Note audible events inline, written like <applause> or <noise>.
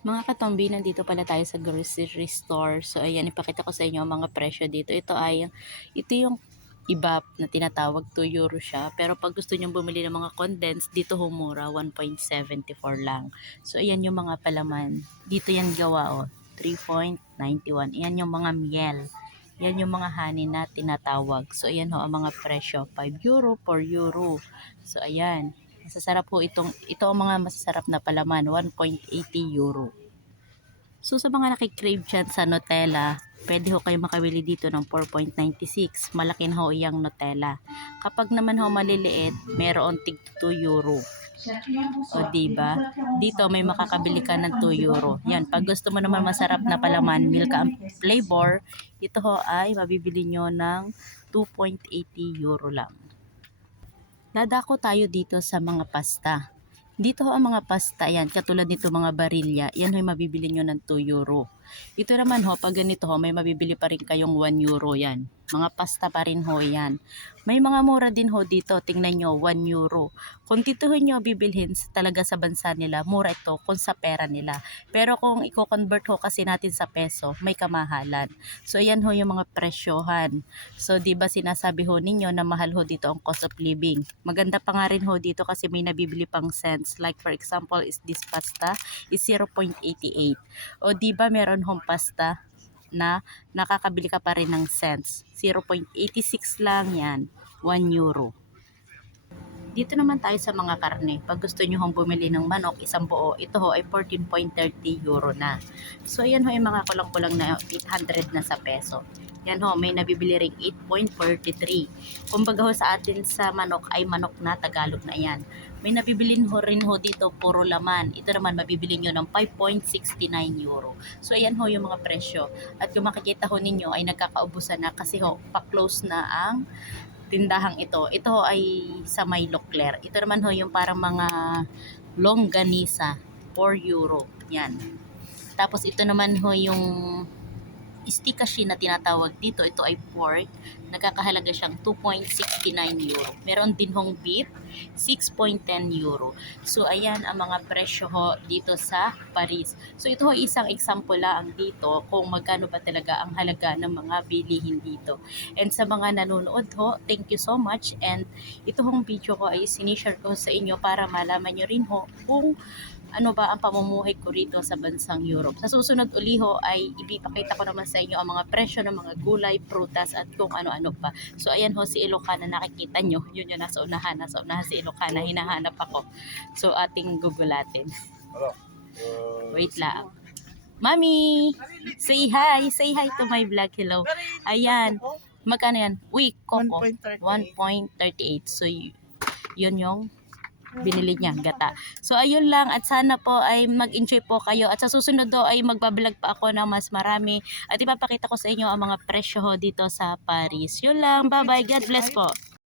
Mga katombi, nandito pala tayo sa grocery store. So, ayan, ipakita ko sa inyo ang mga presyo dito. Ito ay, ito yung ibap na tinatawag 2 euro siya. Pero pag gusto nyo bumili ng mga condensed, dito humura, 1.74 lang. So, ayan yung mga palaman. Dito yan gawa, oh, 3.91. Ayan yung mga miel. Yan yung mga honey na tinatawag. So, ayan ho, ang mga presyo. 5 euro, 4 euro. So, ayan. Masasarap po itong, ito ang mga masasarap na palaman, 1.80 euro. So sa mga nakikrave dyan sa Nutella, pwede ho kayo makabili dito ng 4.96. Malaking ho iyang Nutella. Kapag naman ho maliliit, meron tig 2 euro. O diba? Dito may makakabili ka ng 2 euro. Yan, pag gusto mo naman masarap na palaman, milk ang flavor, ito ho ay mabibili nyo ng 2.80 euro lang. Dadako tayo dito sa mga pasta. Dito ho ang mga pasta, yan, katulad nito mga barilya, yan ho yung mabibili nyo ng 2 euro. Ito naman ho, pag ganito ho, may mabibili pa rin kayong 1 euro yan. Mga pasta pa rin ho yan. May mga mura din ho dito, tingnan nyo, 1 euro. Kung ho nyo bibilhin talaga sa bansa nila, mura ito kung sa pera nila. Pero kung i-convert ho kasi natin sa peso, may kamahalan. So ayan ho yung mga presyohan. So 'di ba sinasabi ho ninyo na mahal ho dito ang cost of living. Maganda pa nga rin ho dito kasi may nabibili pang cents. Like for example is this pasta is 0.88. O 'di ba meron hong pasta na nakakabili ka pa rin ng cents. 0.86 lang yan. 1 euro. Dito naman tayo sa mga karne. Pag gusto nyo hong bumili ng manok, isang buo, ito ho ay 14.30 euro na. So, ayan ho yung mga kulang-kulang na 800 na sa peso. Yan ho, may nabibili ring 8.43. Kumbaga ho sa atin sa manok ay manok na Tagalog na yan. May nabibilin ho rin ho dito puro laman. Ito naman mabibili nyo ng 5.69 euro. So ayan ho yung mga presyo. At kung makikita ho ninyo ay nagkakaubusan na kasi ho pa-close na ang tindahang ito. Ito ay sa may Leclerc. Ito naman ho yung parang mga longganisa 4 euro. Yan. Tapos ito naman ho yung istikashi na tinatawag dito. Ito ay pork. Nagkakahalaga siyang 2.69 euro. Meron din hong beef, 6.10 euro. So, ayan ang mga presyo ho dito sa Paris. So, ito ho isang example lang dito kung magkano ba talaga ang halaga ng mga bilihin dito. And sa mga nanonood ho, thank you so much. And ito hong video ko ay sinishare ko sa inyo para malaman nyo rin ho kung ano ba ang pamumuhay ko rito sa bansang Europe. Sa susunod uli ho ay ipipakita ko naman sa inyo ang mga presyo ng mga gulay, prutas at kung ano-ano pa. So ayan ho si Ilocana nakikita nyo. Yun yung nasa unahan. Nasa unahan si Ilocana. Hinahanap ako. So ating gugulatin. <laughs> Wait lang. Mami! Say hi! Say hi to my vlog. Hello. Ayan. Magkano yan? Uy, Coco. 1.38. So, yun yung binili niya, gata. So, ayun lang. At sana po ay mag-enjoy po kayo. At sa susunod do ay magbablog pa ako ng mas marami. At ipapakita ko sa inyo ang mga presyo ho dito sa Paris. Yun lang. Bye-bye. God bless po.